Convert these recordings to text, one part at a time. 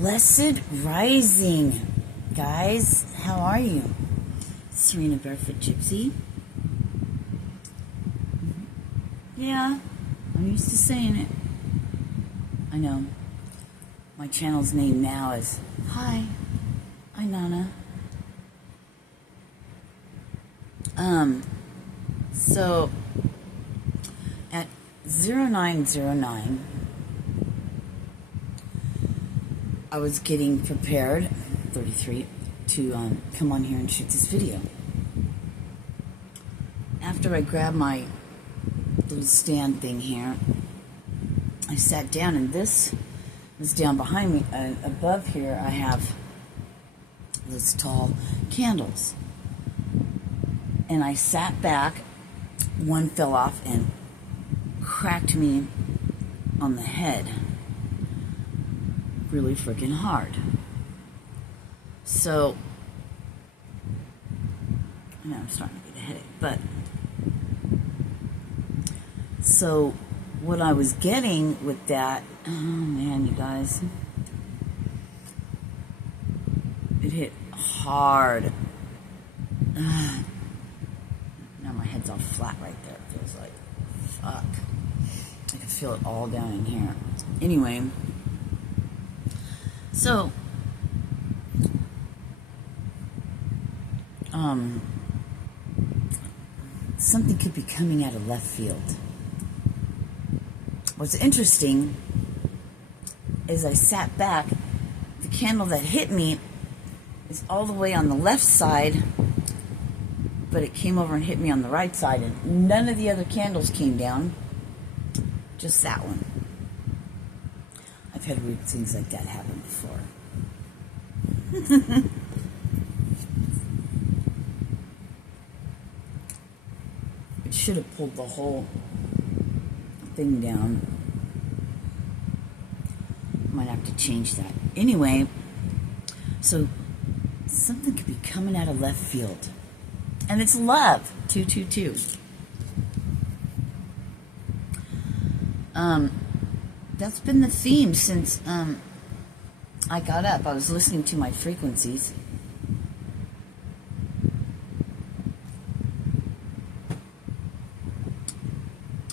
Blessed Rising, guys. How are you? Serena Barefoot Gypsy. Yeah, I'm used to saying it. I know. My channel's name now is Hi, I-nanna. So at 0909, I was getting prepared, 33, to come on here and shoot this video. After I grabbed my little stand thing here, I sat down, and this was down behind me. Above here, I have those tall candles. And I sat back, one fell off and cracked me on the head really freaking hard. So, I know I'm starting to get a headache, but so what I was getting with that, oh man, you guys, it hit hard. Now my head's all flat right there. It feels like, fuck. I can feel it all down in here. Anyway, so, something could be coming out of left field. What's interesting is I sat back, the candle that hit me is all the way on the left side, but it came over and hit me on the right side, and none of the other candles came down, just that one. I've had weird things like that happen before. It should have pulled the whole thing down. Might have to change that. Anyway, so something could be coming out of left field. And it's love, 222. That's been the theme since I got up. I was listening to my frequencies.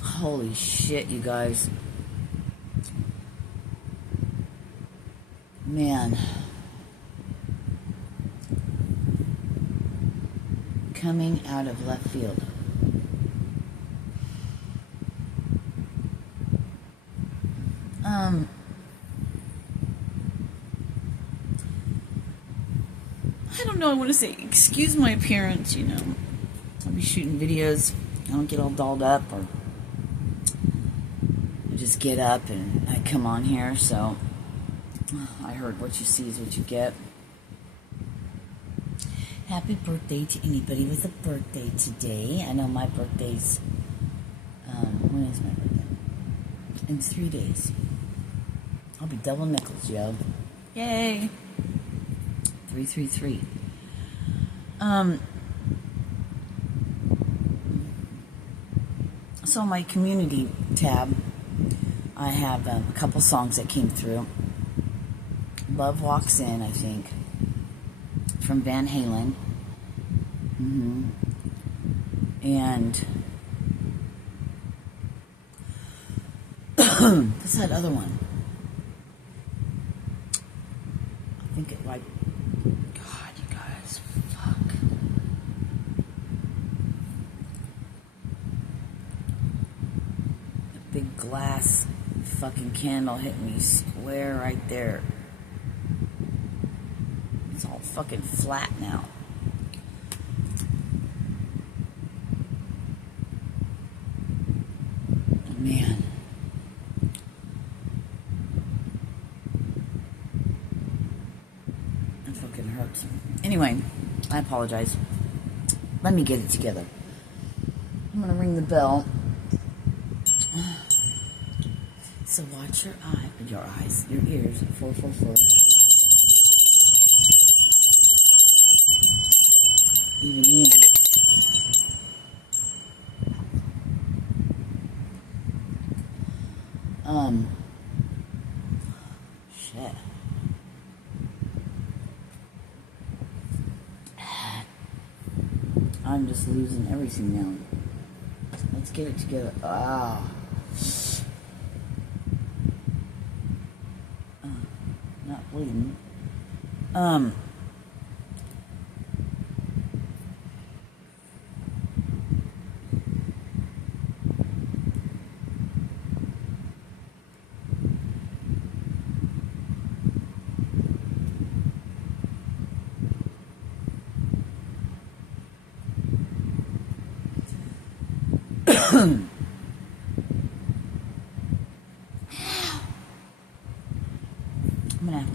Holy shit, you guys. Man. Coming out of left field. I don't know, I want to say, excuse my appearance, you know. I'll be shooting videos. I don't get all dolled up, or I just get up and I come on here, so I heard what you see is what you get. Happy birthday to anybody with a birthday today. I know my birthday's, when is my birthday? In 3 days. I'll be double nickels, yo. Yay! 333. So my community tab, I have a couple songs that came through. Love Walks In, I think, from Van Halen. And what's that other one? I think it like, God, you guys, fuck. A big glass fucking candle hit me square right there. It's all fucking flat now. Man. That fucking hurts. Anyway, I apologize. Let me get it together. I'm gonna ring the bell. So watch your eyes, your ears, 444. Even you. Shit. I'm just losing everything now. Let's get it together. Not bleeding. I'm gonna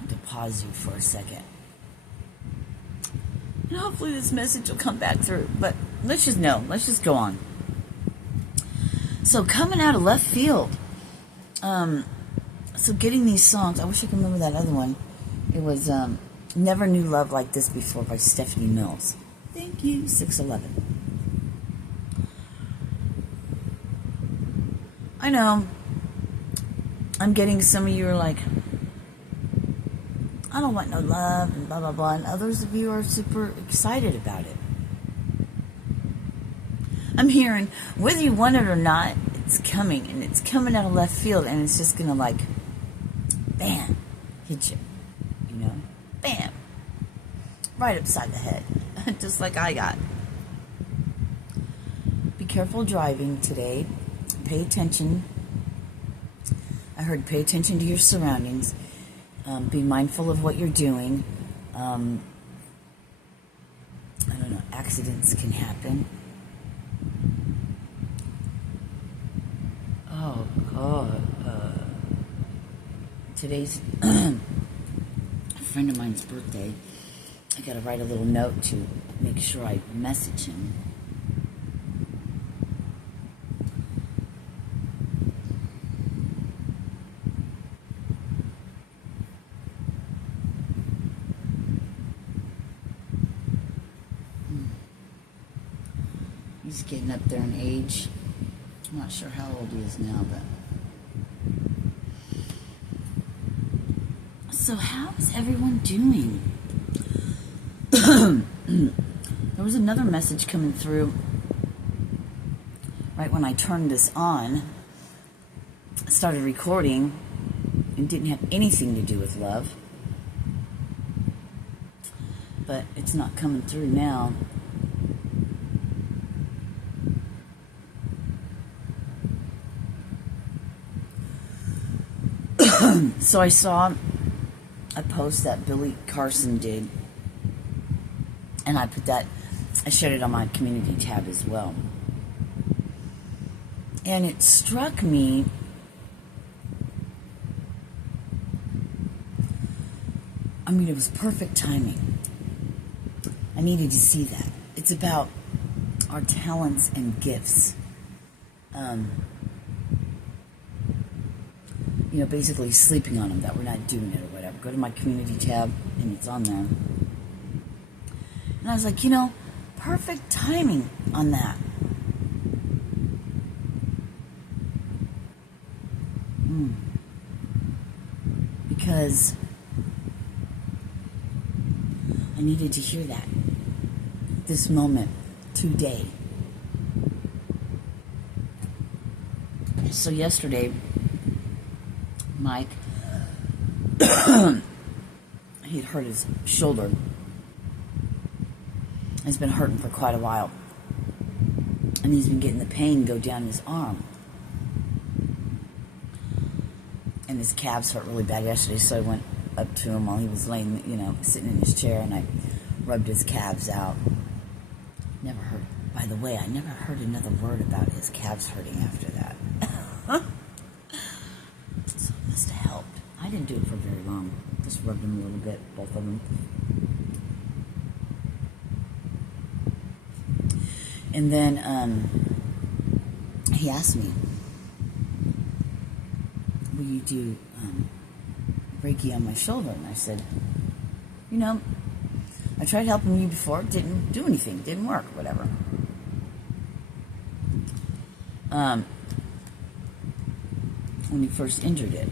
have to pause you for a second. And hopefully this message will come back through. But let's just go on. So coming out of left field. So getting these songs, I wish I could remember that other one. It was Never Knew Love Like This Before by Stephanie Mills. Thank you, 611. I know. I'm getting some of you are like, I don't want no love and blah, blah, blah. And others of you are super excited about it. I'm hearing, whether you want it or not, it's coming. And it's coming out of left field. And it's just going to like, bam, hit you. You know? Bam. Right upside the head. Just like I got. Be careful driving today. Pay attention. I heard pay attention to your surroundings. Be mindful of what you're doing. I don't know, accidents can happen. Oh, God. Today's a friend of mine's birthday. I got to write a little note to make sure I message him. He's getting up there in age. I'm not sure how old he is now, but... So how is everyone doing? There was another message coming through right when I turned this on. I started recording and didn't have anything to do with love. But it's not coming through now. So I saw a post that Billy Carson did, and I shared it on my community tab as well. And it struck me it was perfect timing. I needed to see that. It's about our talents and gifts. Basically sleeping on them, that we're not doing it or whatever. Go to my community tab, and it's on there. And I was like, perfect timing on that. Because I needed to hear that. This moment, today. So yesterday, Mike, he'd hurt his shoulder. It's been hurting for quite a while. And he's been getting the pain go down his arm. And his calves hurt really bad yesterday, so I went up to him while he was laying, sitting in his chair, and I rubbed his calves out. Never heard, by the way, I never heard another word about his calves hurting after that. So it must have helped. I didn't do it for very long. Just rubbed them a little bit, both of them. And then he asked me, will you do Reiki on my shoulder? And I said, I tried helping you before. It didn't do anything. It didn't work, whatever. When he first injured it.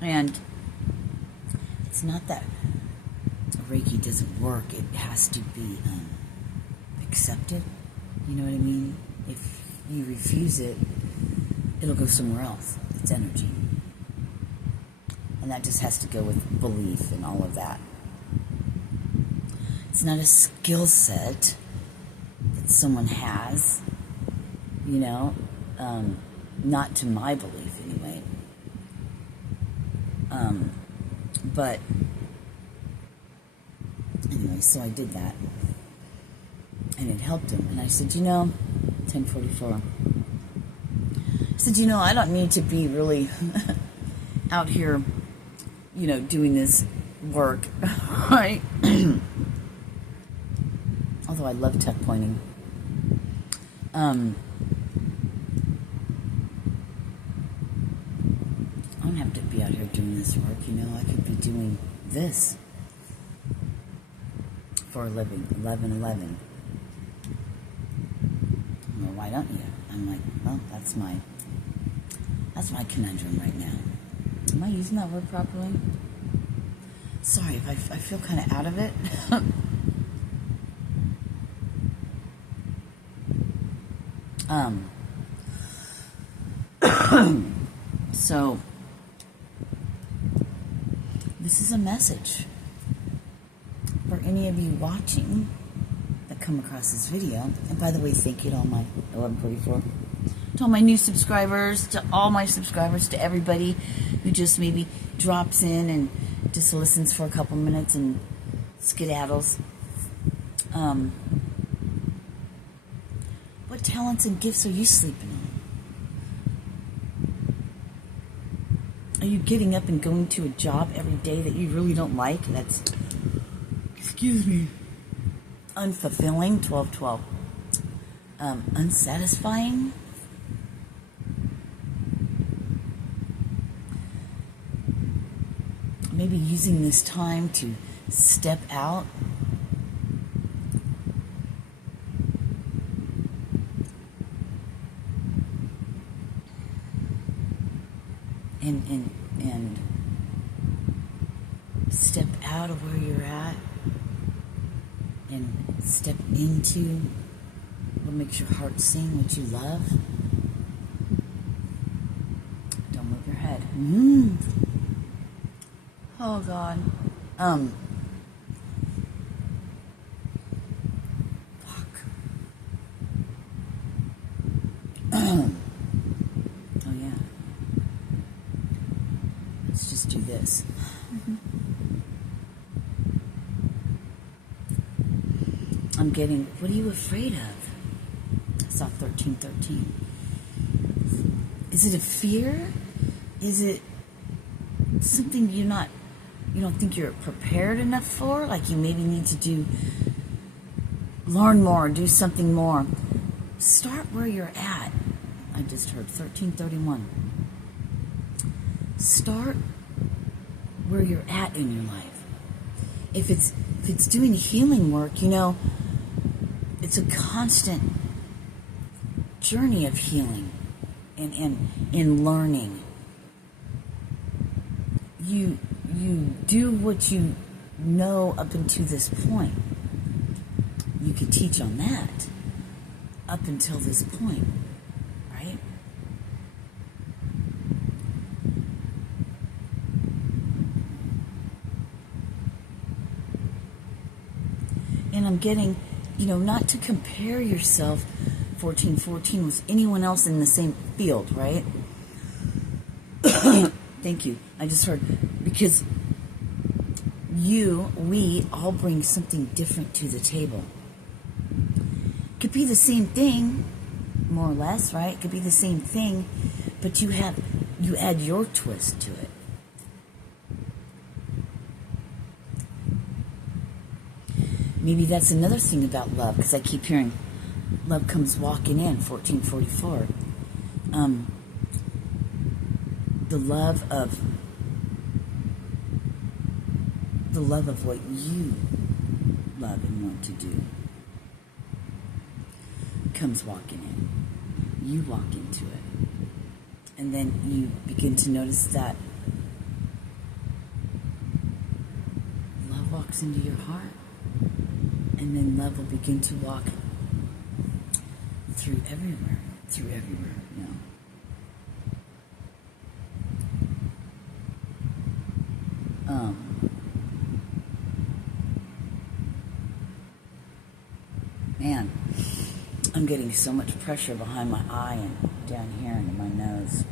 And It's not that Reiki doesn't work. It has to be accepted. You know what I mean? If you refuse it, it'll go somewhere else. It's energy. And that just has to go with belief and all of that. It's not a skill set that someone has, you know, not to my belief anyway. But anyway, so I did that. And it helped him. And I said, 10:44. I said, I don't need to be really out here, doing this work, right? Although I love tuck pointing. I don't have to be out here doing this work, I could be doing this for a living, 11:11. Well, why don't you? I'm like, well, that's my conundrum right now. Am I using that word properly? Sorry if I feel kind of out of it. So this is a message for any of you watching that come across this video. And by the way, thank you to all my 1144, to all my new subscribers, to all my subscribers, to everybody who just maybe drops in and just listens for a couple minutes and skedaddles. What talents and gifts are you sleeping on? Are you getting up and going to a job every day that you really don't like? That's, unfulfilling, 12:12. Unsatisfying? Maybe using this time to step out and step out of where you're at and step into what makes your heart sing, what you love. Don't move your head. Oh God. Fuck. Oh yeah. Let's just do this. I'm getting, what are you afraid of? I saw 1313. Is it a fear? Is it something you don't think you're prepared enough for? Like you maybe need to learn more, do something more. Start where you're at. I just heard 1331. Start where you're at in your life. If it's doing healing work, it's a constant journey of healing and learning. You do what you know up until this point. You could teach on that up until this point, right? And I'm getting, not to compare yourself 1414 with anyone else in the same field, right? Thank you. I just heard, because we all bring something different to the table. Could be the same thing, more or less, right? Could be the same thing, but you add your twist to it. Maybe that's another thing about love, because I keep hearing love comes walking in, 1444. The love of what you love and want to do comes walking in. You walk into it. And then you begin to notice that walks into your heart. And then love will begin to walk through everywhere, you know. Man, I'm getting so much pressure behind my eye and down here into my nose.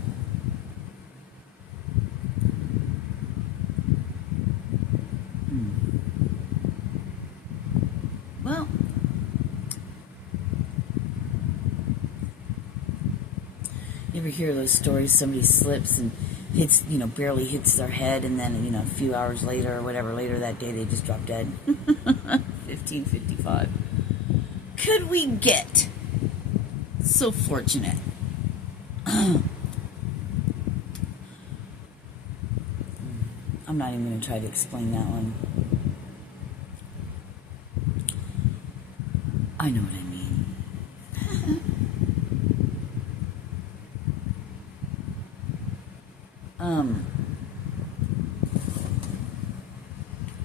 Well, you ever hear those stories? Somebody slips and hits, barely hits their head, and then, a few hours later or whatever, later that day, they just drop dead. 1555. Could we get so fortunate? I'm not even going to try to explain that one. I know what I mean.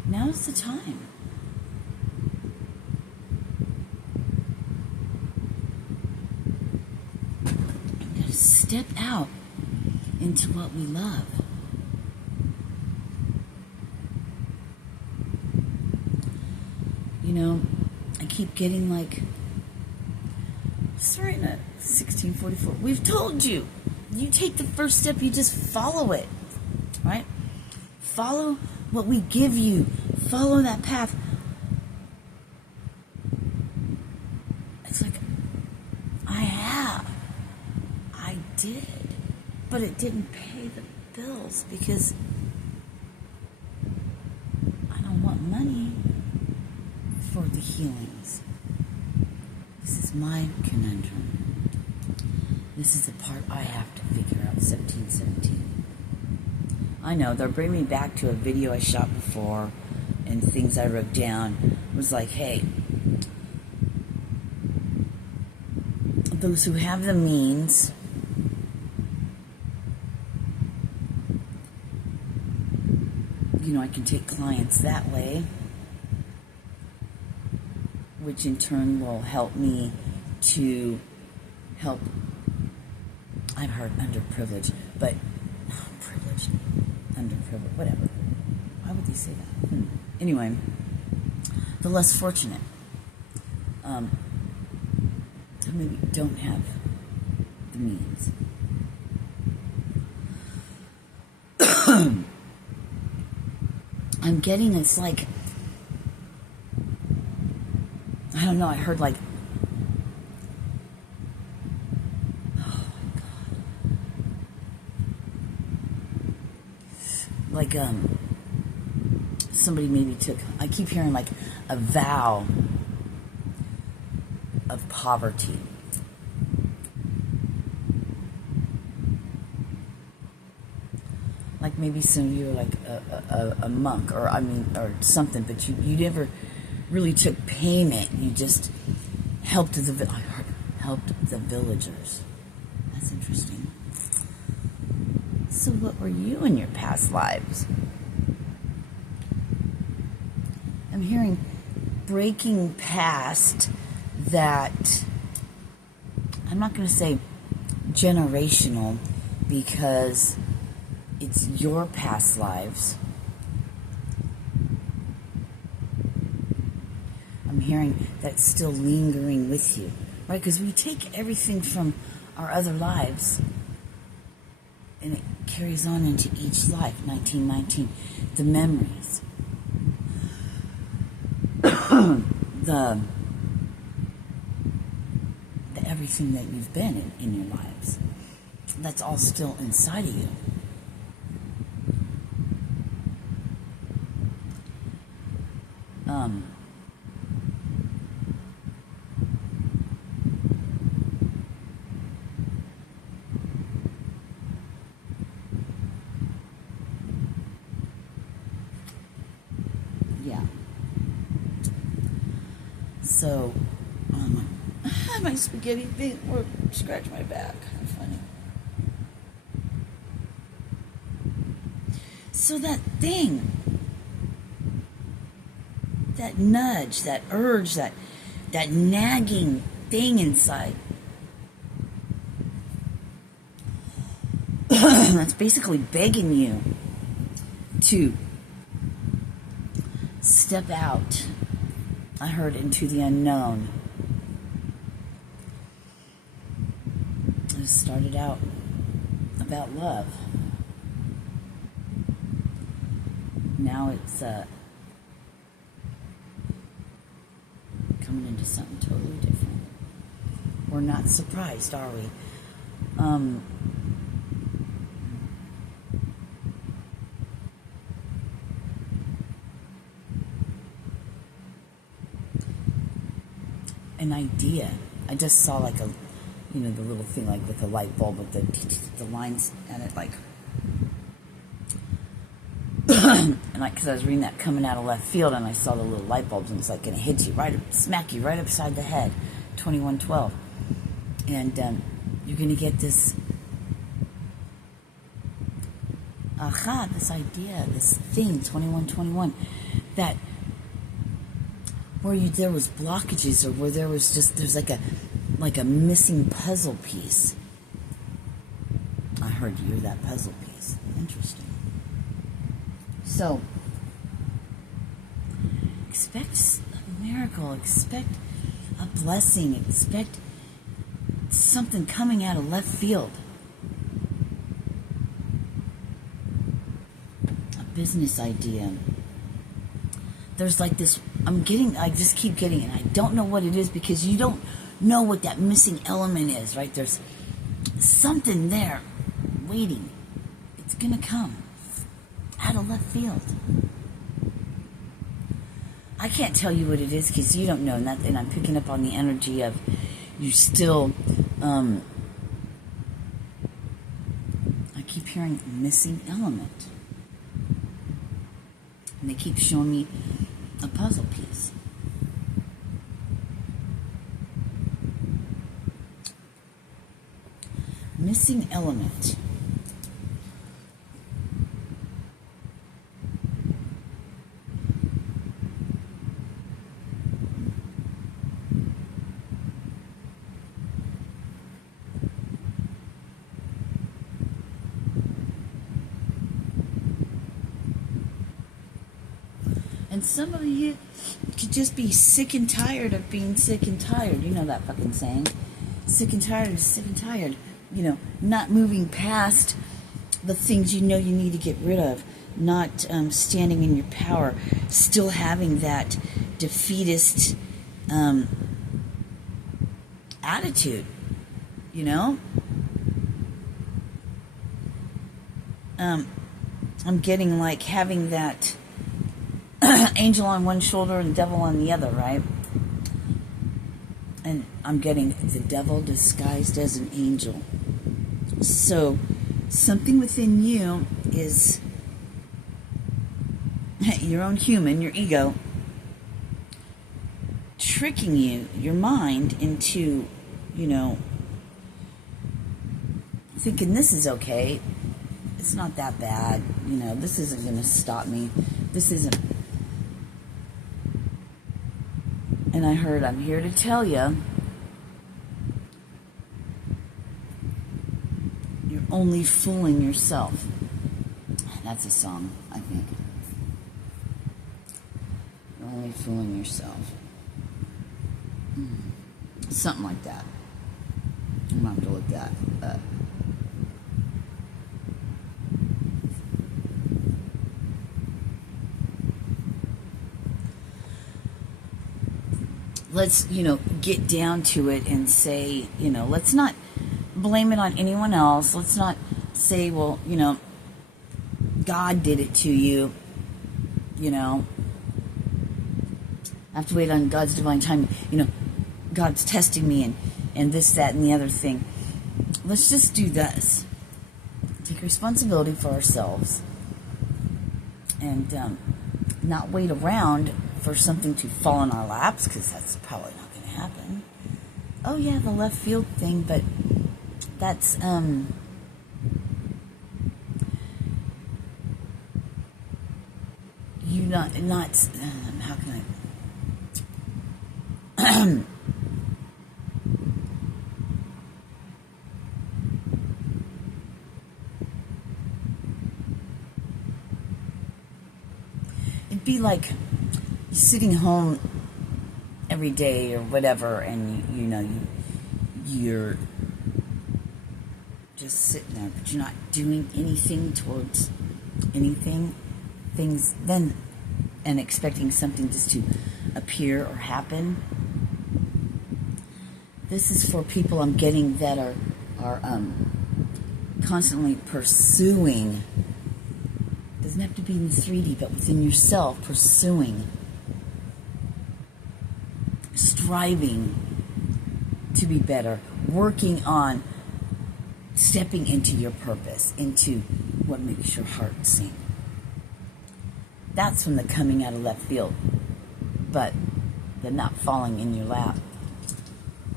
Now's the time. I'm going to step out into what we love. I keep getting sorry, not 1644. We've told you. You take the first step, you just follow it. Right? Follow what we give you. Follow that path. It's like, I did. But it didn't pay the bills because I don't want money for the healings. This is my conundrum. This is the part I have to figure out. 1717. I know, they'll bring me back to a video I shot before and things I wrote down. It was like, hey, those who have the means, I can take clients that way, which in turn will help me to help, I've heard underprivileged, but privileged, underprivileged, whatever. Why would they say that? Anyway, the less fortunate, who maybe don't have the means. I'm getting this I don't know, I heard oh my God. Somebody maybe took, I keep hearing a vow of poverty. Maybe some of you are a monk or something, but you never really took payment. You just helped the villagers. That's interesting. So what were you in your past lives? I'm hearing breaking past that, I'm not going to say generational because it's your past lives. I'm hearing that's still lingering with you, right? Because we take everything from our other lives and it carries on into each life. 1919, the memories, the everything that you've been in your lives. That's all still inside of you. Yeah. So, my spaghetti thing or scratch my back. How funny. So that thing that nudge, that urge, that nagging thing inside. That's basically begging you to step out, I heard, into the unknown. It started out about love. Now it's coming into something totally different. We're not surprised, are we? An idea. I just saw like a, the little thing like with the light bulb with the lines and it like, and because I was reading that coming out of left field and I saw the little light bulbs and it's like going to hit you smack you right upside the head, 2112, and you're going to get this this idea, this thing, 2121, that where there was blockages or where there's like a missing puzzle piece. I heard you're that puzzle piece. Interesting. So, expect a miracle, expect a blessing, expect something coming out of left field. A business idea. There's like this, I just keep getting it. I don't know what it is because you don't know what that missing element is, right? There's something there waiting. It's going to come out of left field. I can't tell you what it is because you don't know, and I'm picking up on the energy of you still, I keep hearing missing element. And they keep showing me a puzzle piece. Missing element. And some of you could just be sick and tired of being sick and tired. You know that fucking saying. Sick and tired of sick and tired. Not moving past the things you know you need to get rid of. Not standing in your power. Still having that defeatist attitude. I'm getting like having that angel on one shoulder and the devil on the other, right? And I'm getting the devil disguised as an angel. So something within you is your own human, your ego, tricking you, your mind, into, thinking this is okay. It's not that bad. This isn't going to stop me. This isn't. And I heard, I'm here to tell you, you're only fooling yourself. That's a song, I think. You're only fooling yourself. Something like that. I'm going to have to look that up. Let's, get down to it and say, let's not blame it on anyone else. Let's not say, well, God did it to you, I have to wait on God's divine time. God's testing me and this, that, and the other thing. Let's just do this. Take responsibility for ourselves and not wait around for something to fall in our laps, because that's probably not going to happen. Oh yeah, the left field thing, but that's you not how can I It'd be like sitting home every day or whatever, and you're just sitting there, but you're not doing anything towards anything, things then, and expecting something just to appear or happen. This is for people I'm getting that are constantly pursuing. Doesn't have to be in 3D, but within yourself, pursuing, striving to be better, working on stepping into your purpose, into what makes your heart sing. That's from the coming out of left field, but the not falling in your lap.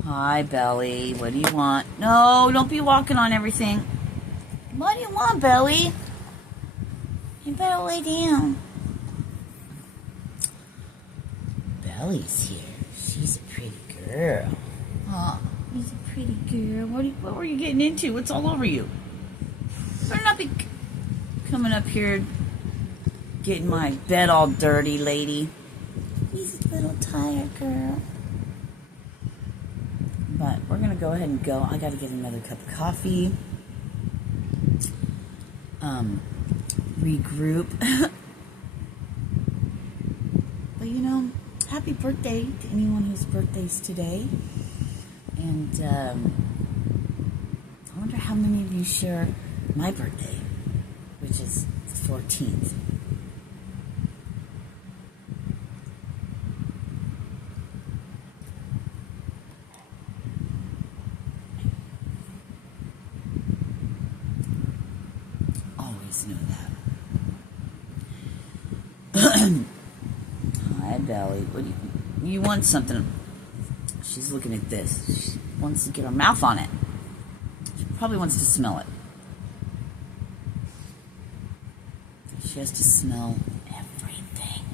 Hi, Belly. What do you want? No, don't be walking on everything. What do you want, Belly? You better lay down. Belly's here. She's a pretty girl. Oh, she's a pretty girl. What were you getting into? What's all over you? Better not be coming up here getting my bed all dirty, lady. She's a little tired girl. But we're going to go ahead and go. I got to get another cup of coffee. Regroup. But happy birthday to anyone whose birthday's today. And I wonder how many of you share my birthday, which is the 14th. Always know that. Hi, Belly. What do you want something? She's looking at this. She wants to get her mouth on it. She probably wants to smell it. She has to smell everything.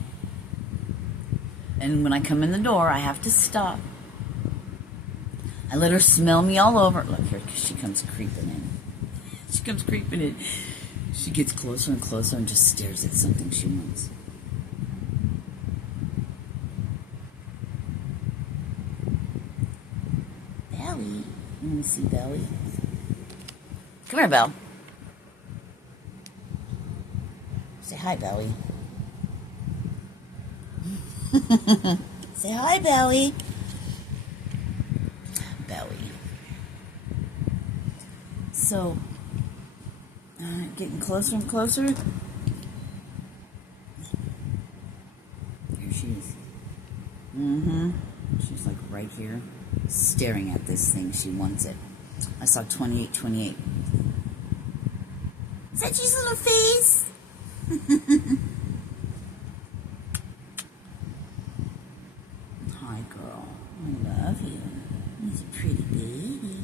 And when I come in the door, I have to stop. I let her smell me all over. Look here, she comes creeping in. She comes creeping in. She gets closer and closer and just stares at something she wants. Belly. Let me see Belly. Come here, Belle. Say hi, Belly. Say hi, Belly. Belly. So, getting closer and closer. Here she is. She's like right here, staring at this thing. She wants it. I saw 2828. Is that your little face? Hi, girl. I love you. He's a pretty baby.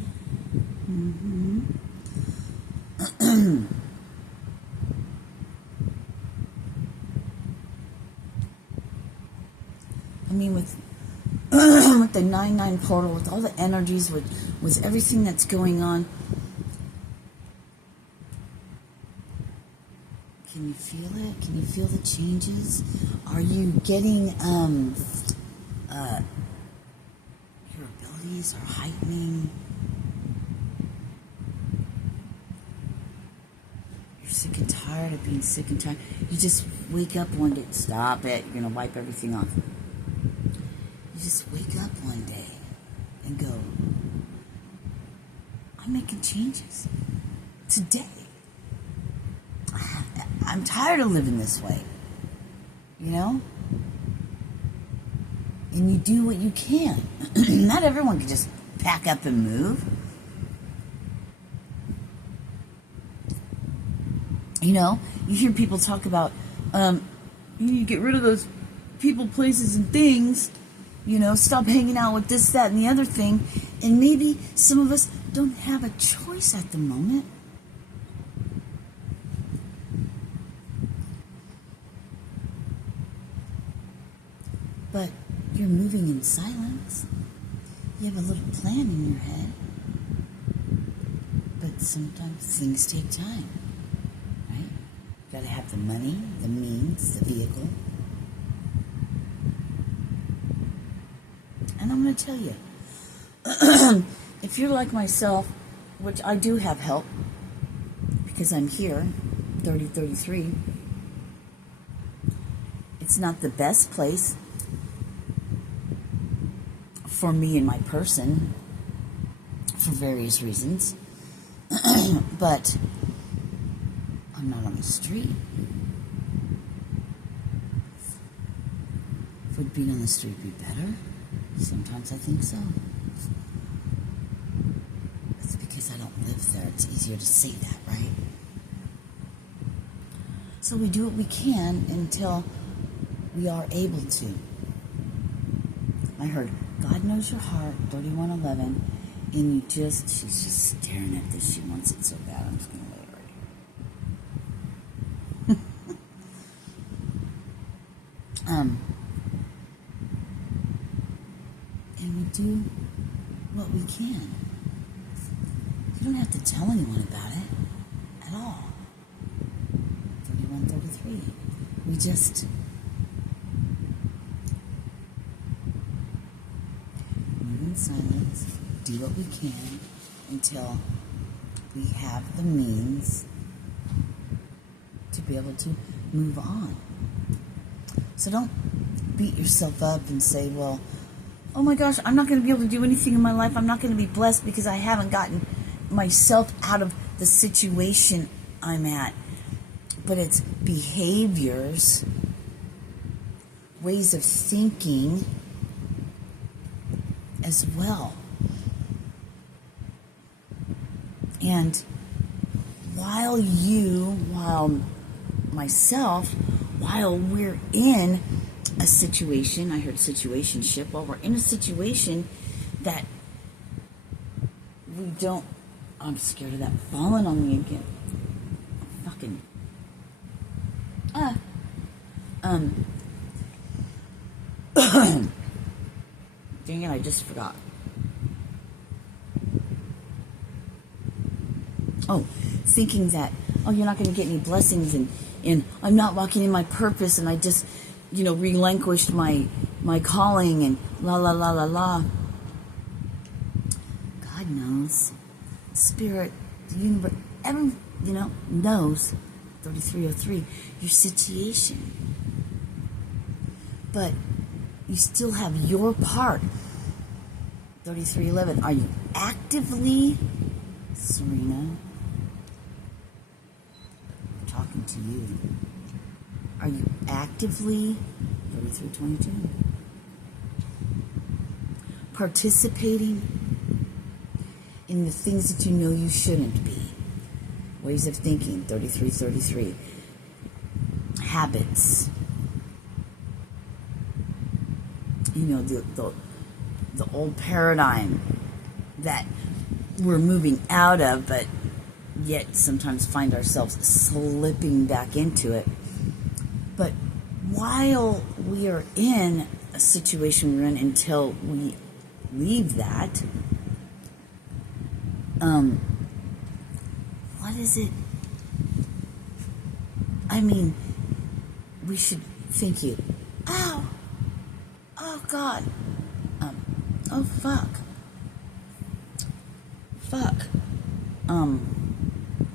I mean, with the 9/9 portal, with all the energies, with everything that's going on, can you feel it? Can you feel the changes? Are you getting your abilities are heightening? You're sick and tired of being sick and tired. You just wake up one day. Stop it. You're gonna wipe everything off. You just wake up one day and go, I'm making changes today. I'm tired of living this way, And you do what you can. Not everyone can just pack up and move. You hear people talk about, you need to get rid of those people, places, and things. Stop hanging out with this, that, and the other thing. And maybe some of us don't have a choice at the moment. But you're moving in silence. things. You have a little plan in your head, but sometimes things take time, right? You gotta have the money, the means, the vehicle. And I'm gonna tell you, if you're like myself, which I do have help, because I'm here, 33, it's not the best place for me and my person, for various reasons, but I'm not on the street. Would being on the street be better? Sometimes I think so. It's because I don't live there. It's easier to say that, right? So we do what we can until we are able to. I heard, God knows your heart, 31:11, and she's just staring at this. She wants it so bad. I'm just going to lay it right here. And we do what we can. You don't have to tell anyone about it at all. 31:33. We just move in silence, do what we can until we have the means to be able to move on. So don't beat yourself up and say, well, oh my gosh, I'm not going to be able to do anything in my life. I'm not going to be blessed because I haven't gotten myself out of the situation I'm at. But it's behaviors, ways of thinking as well. And while myself, while we're in a situation, I heard situationship, while we're in a situation that we don't, I'm scared of that falling on me again. Fucking, dang it, I just forgot. Oh, thinking that, oh, you're not going to get any blessings and I'm not walking in my purpose and I just, relinquished my calling and la la la la la. God knows. Spirit, the universe, everyone, knows, 3303, your situation. But you still have your part. 3311, are you actively, Serena, talking to you? Are you actively, 3322, participating in the things that you know you shouldn't be? Ways of thinking, 3333. Habits. The old paradigm that we're moving out of, but yet sometimes find ourselves slipping back into it. But while we are in a situation we're in, until we leave that, what is it? I mean, we should thank you. Ow! Oh, God. Oh, fuck.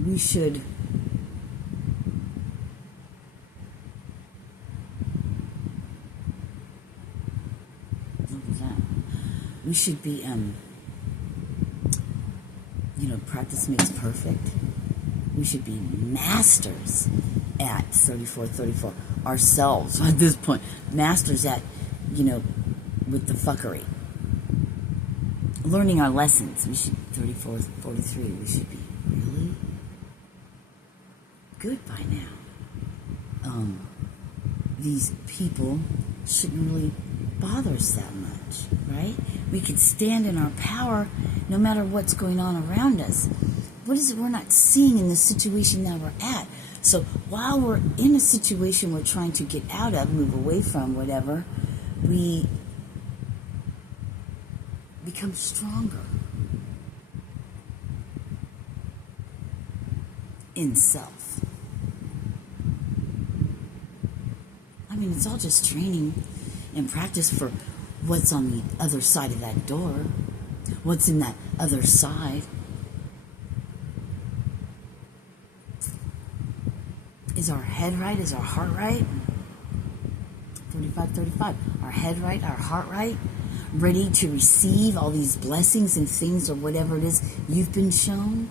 We should... What was that? We should be, practice makes perfect. We should be masters at 34 ourselves at this point. Masters at, with the fuckery. Learning our lessons. We should, 43, we should be really good by now. These people shouldn't really bother us that much, right? We could stand in our power no matter what's going on around us. What is it we're not seeing in the situation that we're at? So while we're in a situation we're trying to get out of, move away from, whatever, we become stronger in self. I mean, it's all just training and practice for what's on the other side of that door, what's in that other side. Is our head right? Is our heart right? 35. Our head right? Our heart right? Ready to receive all these blessings and things or whatever it is you've been shown?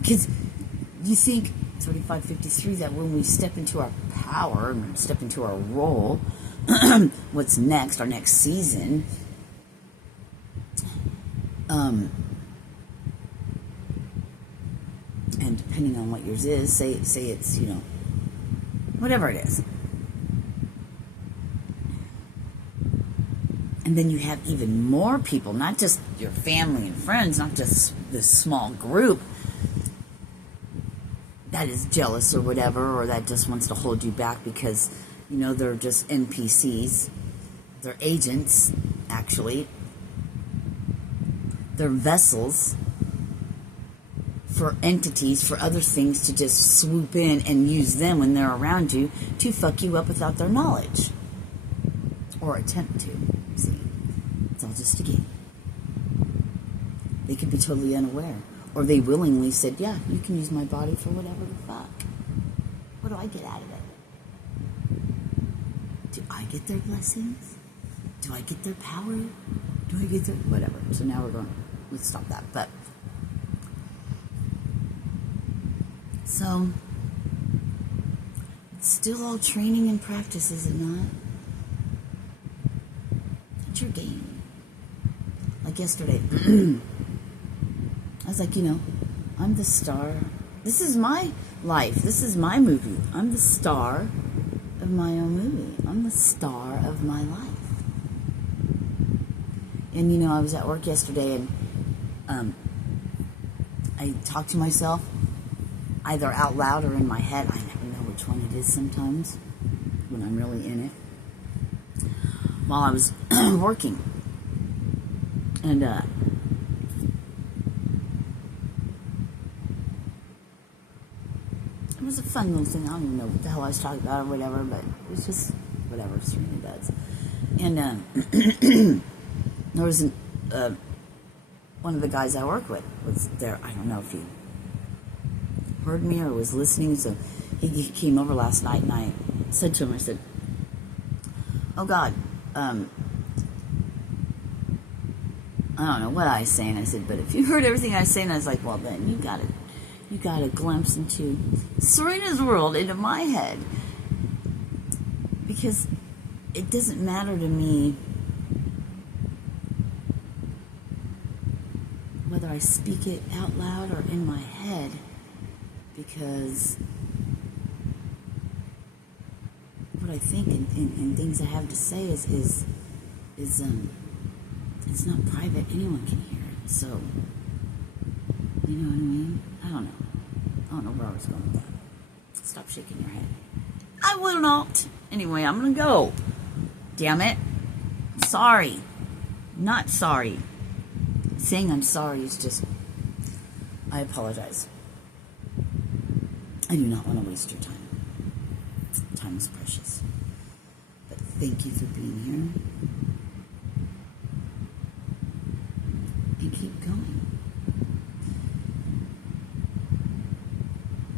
Because you think, 3553, that when we step into our power and step into our role, what's next, our next season, and depending on what yours is, say it's, whatever it is. And then you have even more people, not just your family and friends, not just this small group that is jealous or whatever, or that just wants to hold you back because, they're just NPCs. They're agents, actually. They're vessels for entities, for other things to just swoop in and use them when they're around you to fuck you up without their knowledge. Or attempt to. See? It's all just a game. They could be totally unaware. Or they willingly said, yeah, you can use my body for whatever the fuck. What do I get out of it? Do I get their blessings? Do I get their power? Do I get their... whatever. So now let's stop that. But, so, it's still all training and practice, is it not? It's your game. Like yesterday... I was like, I'm the star. This is my life. This is my movie. I'm the star of my own movie. I'm the star of my life. And, I was at work yesterday and I talk to myself either out loud or in my head. I never know which one it is sometimes when I'm really in it. While I was working. And, it was a fun little thing. I don't even know what the hell I was talking about or whatever, but it was just whatever Serena does. And there was one of the guys I work with was there. I don't know if he heard me or was listening. So he came over last night, and I said to him, I said, "Oh God, I don't know what I was saying." I said, "But if you heard everything I was saying," I was like, "Well, then you got a glimpse into Serena's world, into my head. Because it doesn't matter to me whether I speak it out loud or in my head, because what I think and things I have to say is it's not private. Anyone can hear it. So, you know what I mean? I don't know where I was going with that. Stop shaking your head. I will not. Anyway, I'm going to go. Damn it. Sorry. Not sorry. Saying I'm sorry is just... I apologize. I do not want to waste your time. Time is precious. But thank you for being here. And keep going.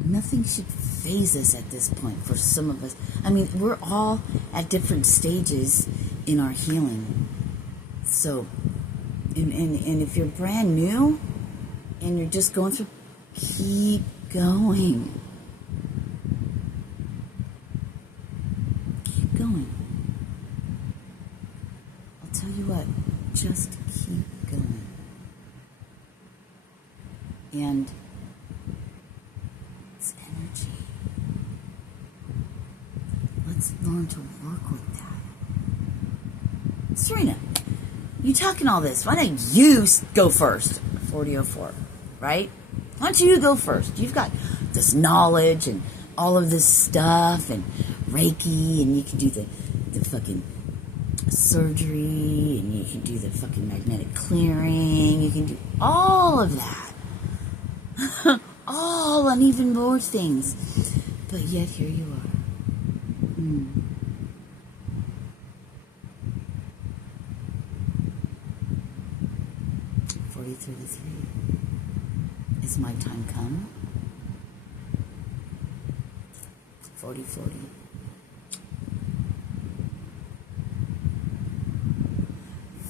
Nothing should faze us at this point for some of us. I mean, we're all at different stages in our healing. So, and if you're brand new and you're just going through, keep going. Keep going. I'll tell you what, just keep going. And it's energy. Let's learn to work with that. Serena, you talking all this. Why don't you go first? 4004, right? Why don't you go first? You've got this knowledge and all of this stuff, and Reiki, and you can do the fucking surgery, and you can do the fucking magnetic clearing. You can do all of that. All and even more things. But yet here you are. 40:33. Is my time come? 40:40.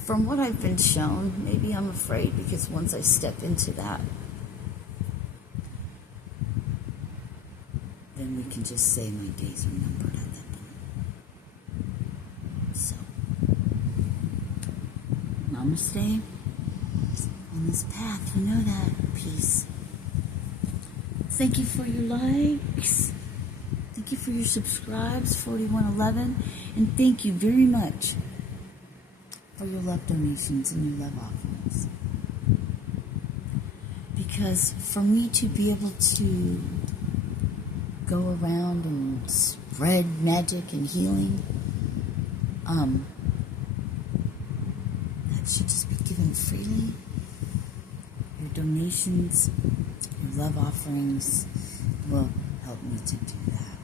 From what I've been shown, maybe I'm afraid, because once I step into that, then we can just say my days are numbered at that point. So, namaste. On this path, we know that. Peace. Thank you for your likes. Thank you for your subscribes, 4111. And thank you very much for your love donations and your love offerings. Because for me to be able to go around and spread magic and healing, that should just be given freely. Your donations, your love offerings will help me to do that.